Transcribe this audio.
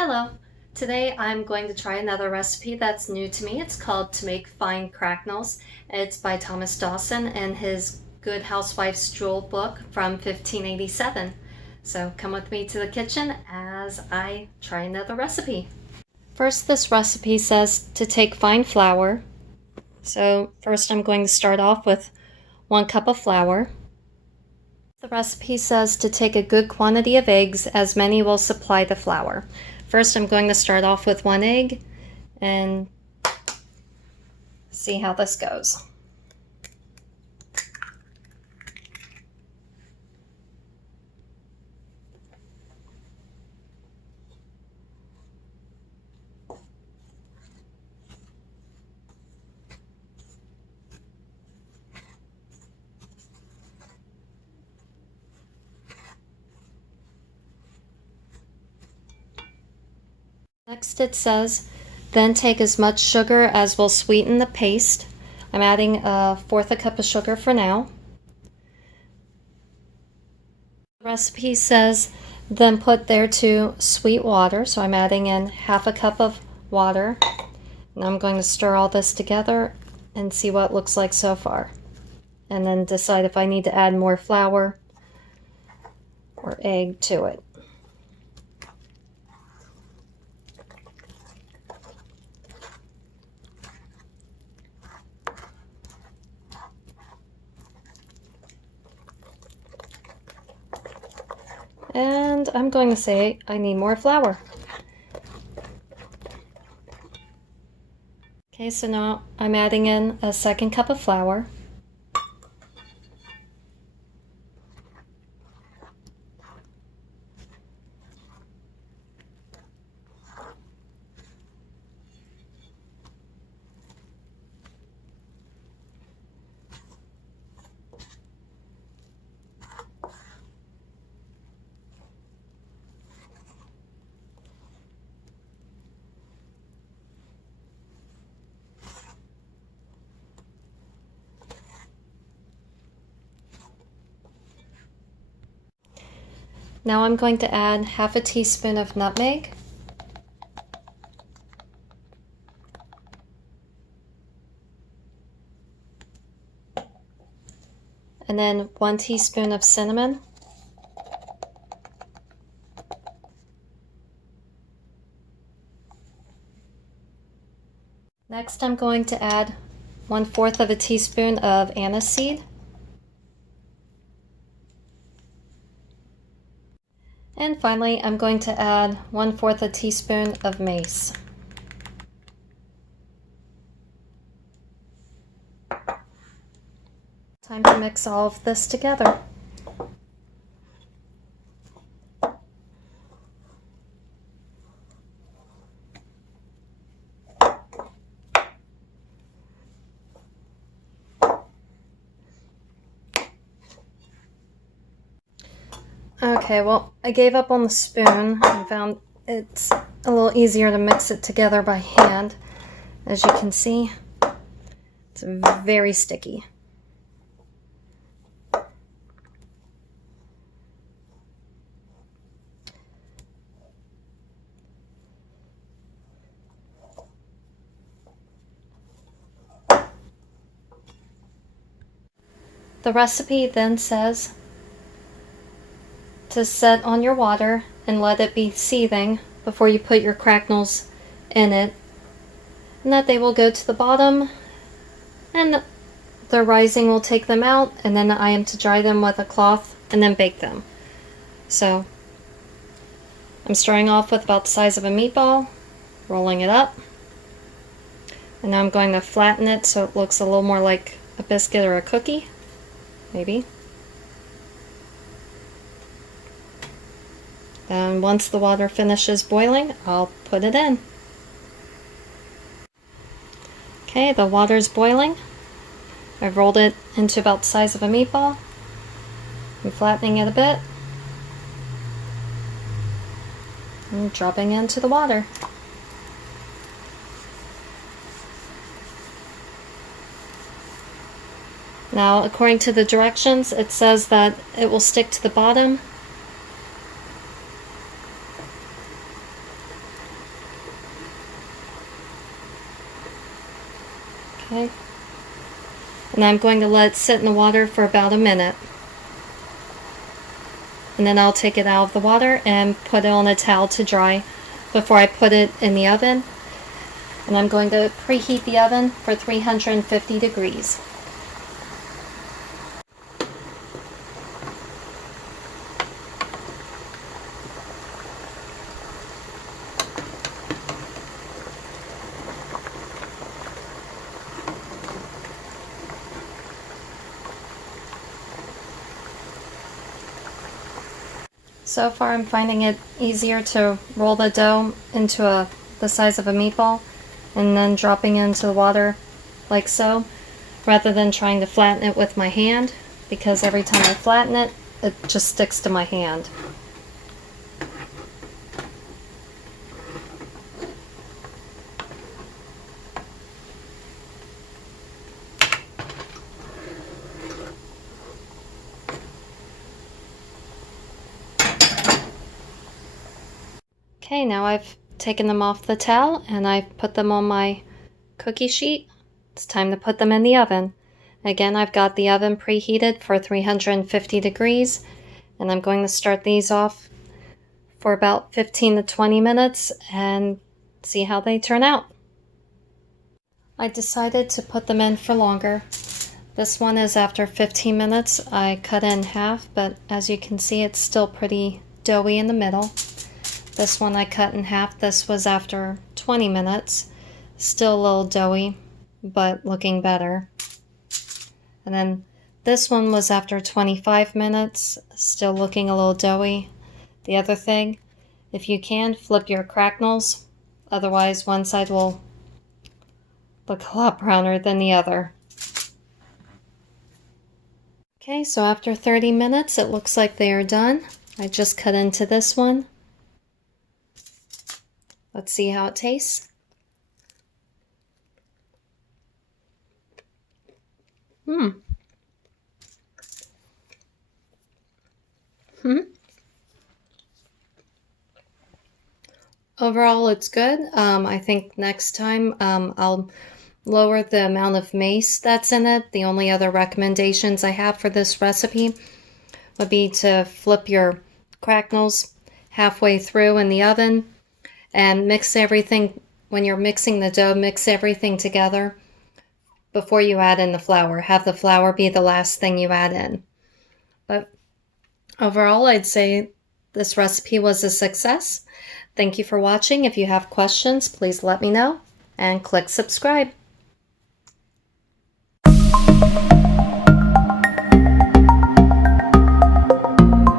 Hello! Today I'm going to try another recipe that's new to me. It's called To Make Fine Cracknels. It's by Thomas Dawson and his Good Housewife's Jewell book from 1587. So come with me to the kitchen as I try another recipe. First, this recipe says to take fine flour. So first I'm going to start off with 1 cup of flour. The recipe says to take a good quantity of eggs, as many will supply the flour. First, I'm going to start off with 1 egg and see how this goes. Next it says, then take as much sugar as will sweeten the paste. I'm adding 1/4 cup of sugar for now. The recipe says, then put thereto sweet water, so I'm adding in 1/2 cup of water. And I'm going to stir all this together and see what it looks like so far. And then decide if I need to add more flour or egg to it. And I'm going to say I need more flour. Okay, so now I'm adding in a 2nd cup of flour. Now I'm going to add 1/2 teaspoon of nutmeg. And then 1 teaspoon of cinnamon. Next I'm going to add 1/4 of a teaspoon of anise seed. And finally, I'm going to add 1/4 a teaspoon of mace. Time to mix all of this together. Okay, well, I gave up on the spoon and found it's a little easier to mix it together by hand. As you can see, it's very sticky. The recipe then says to set on your water and let it be seething before you put your cracknels in it, and that they will go to the bottom and the rising will take them out, and then I am to dry them with a cloth and then bake them. So I'm starting off with about the size of a meatball, rolling it up, and now I'm going to flatten it so it looks a little more like a biscuit or a cookie, maybe. And once the water finishes boiling, I'll put it in. Okay, the water's boiling. I've rolled it into about the size of a meatball. I'm flattening it a bit. And dropping into the water. Now, according to the directions, it says that it will stick to the bottom. Okay. And I'm going to let it sit in the water for about a minute. And then I'll take it out of the water and put it on a towel to dry before I put it in the oven. And I'm going to preheat the oven for 350 degrees. So far I'm finding it easier to roll the dough into the size of a meatball and then dropping it into the water like so, rather than trying to flatten it with my hand, because every time I flatten it, it just sticks to my hand. Okay, now I've taken them off the towel and I've put them on my cookie sheet. It's time to put them in the oven. Again, I've got the oven preheated for 350 degrees, and I'm going to start these off for about 15 to 20 minutes and see how they turn out. I decided to put them in for longer. This one is after 15 minutes. I cut in half, but as you can see, it's still pretty doughy in the middle. This one I cut in half. This was after 20 minutes. Still a little doughy, but looking better. And then this one was after 25 minutes. Still looking a little doughy. The other thing, if you can, flip your cracknels. Otherwise, one side will look a lot browner than the other. Okay, so after 30 minutes, it looks like they are done. I just cut into this one. Let's see how it tastes. Overall, it's good. I think next time I'll lower the amount of mace that's in it. The only other recommendations I have for this recipe would be to flip your cracknels halfway through in the oven and mix everything. When you're mixing the dough, mix everything together before you add in the flour. Have the flour be the last thing you add in. But overall, I'd say this recipe was a success. Thank you for watching. If you have questions, please let me know and click subscribe.